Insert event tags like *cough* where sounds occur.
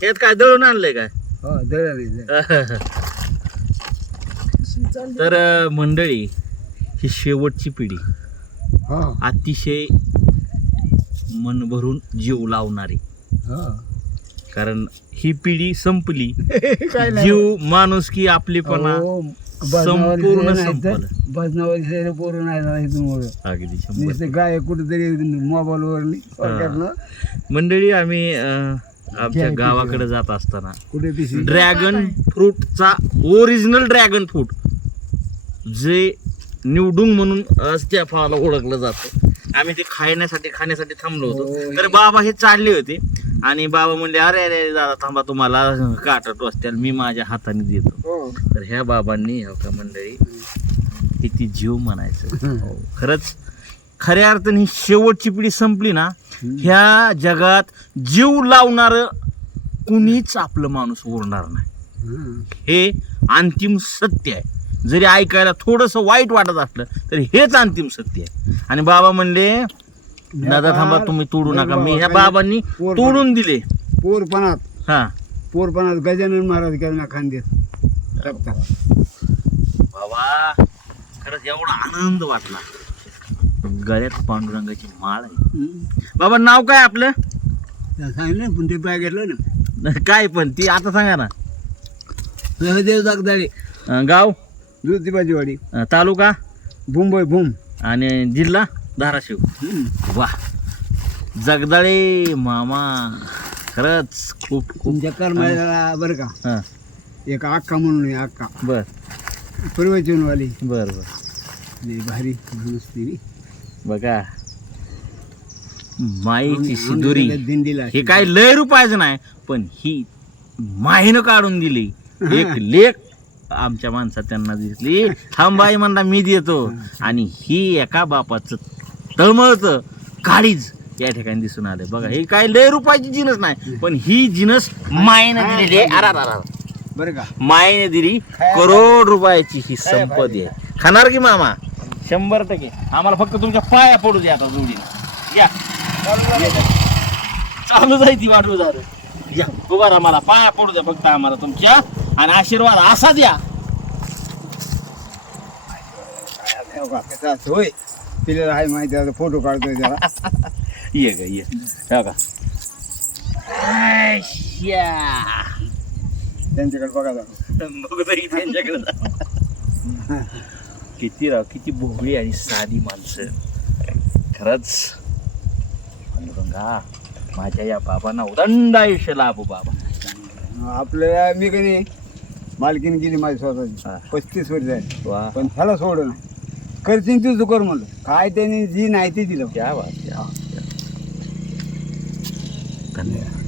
त्यात काय दळून आणलंय काय? हो दळण. तर अं, मंडळी ही शेवटची पिढी. हो. अतिशय मन भरून जीव लावणारी. हो. कारण ही पिढी संपली. *laughs* काय नाही. जीव माणुसकी आपलीपणा अहो, संपूर्ण नाही तर संपलं. भजनावरीचं पोरं नाही ना इथून मोरं. अगदी शंभर नुसते गाय कुठेतरी मोबाईलवर मंडळी आम्ही अं, आमच्या गावाकडे जात असताना. कुठे पिशवी ड्रॅगन फ्रूटचा ओरिजिनल ड्रॅगन फ्रूट जे निवडून म्हणून त्या फळाला ओळखलं जातं. आम्ही ते खाण्यासाठी खाण्यासाठी थांबलो होतो. तर बाबा हे चालले होते. आणि बाबा म्हणले अरे अरे दादा थांबा तुम्हाला काटा टोचत्याल मी माझ्या हाताने देतो. हो. तर ह्या बाबांनी हो का मंडळी किती जीव म्हणायचं. हो, खरंच खऱ्या अर्थाने ही शेवटची पिढी संपली ना ह्या जगात जीव लावणार कुणीच आपलं माणूस उरणार नाही. हं. अंतिम सत्य आहे. जरी ऐकायला थोडंसं वाईट वाटत असलं तरी हेच अंतिम सत्य आहे. आणि बाबा म्हणले दादा थांबा तुम्ही तोडू नका. मी ह्या बाबांनी तोडून दिले. पोरपणात हा. पोरपणात गजानन महाराज गेला खांद्यात सप्ता बाबा खरंच एवढा आनंद वाटला. गळ्यात पांडुरंगाची माळ आहे. बाबा नाव काय आपलं? सांगितलं पण ते पाय घेतलं ना. काय पण ती आता सांगा ना. सहदेव दागदाळे अं, गाव? ज्योतिबाची वाडी अं, तालुका? मुंबई भूम. आणि जिल्हा? धाराशिव. वा जगदाळे मामा खरंच खूप खूप. तुमच्या कर्माला बरं का? हां. एक अक्का म्हणून आहे अक्का बर. पूर्वचनवाली बर बर. लई भारी माणूस ती. बघा. माईची दिंडीला हे काय लय रुपयाचं नाही पण ही माहीनं काढून दिली. एक *laughs* लेख आमच्या माणसात त्यांना दिसली. थांबाई म्हणला मी देतो. आणि ही एका बापाचं तळमळतं काळीज या ठिकाणी दिसून आले. बघा हे काय लय रुपयाची जिनस नाही पण ही जिनस मायनं दिलेली आहे. बरं का? मायने दिली करोड रुपयाची ही संपत्ती आहे. खाणार की मामा? शंभर टक्के. आम्हाला फक्त तुमच्या पाया पडू द्या आता जोडीला. या. चालू जाय ती वाटू झालं. या. उभा मला. पाया पडू द्या फक्त आम्हाला तुमच्या. आणि आशीर्वाद असा द्या. होय. तिला आहे माहिती आहे फोटो काढतोय त्याला. *laughs* ये ग ये. का. त्यांच्याकडे बघा *laughs* त्यांच्याकडे. *laughs* किती राव किती भोगळी आणि साधी माणसं. खरंच. पांडुरंगा माझ्या या बाबांना उदंड आयुष्य लाभो बाबा. आपल्याला मी कधी मालकीने गेली माझी स्वतःची. पस्तीस वर्ष झाली. वा. पण त्याला सोडलं नाही. करशील तू कर म्हणलं. काय त्याने जी नाही ते दिलं. क्या बात क्या बात, क्या बात. धन्यवाद.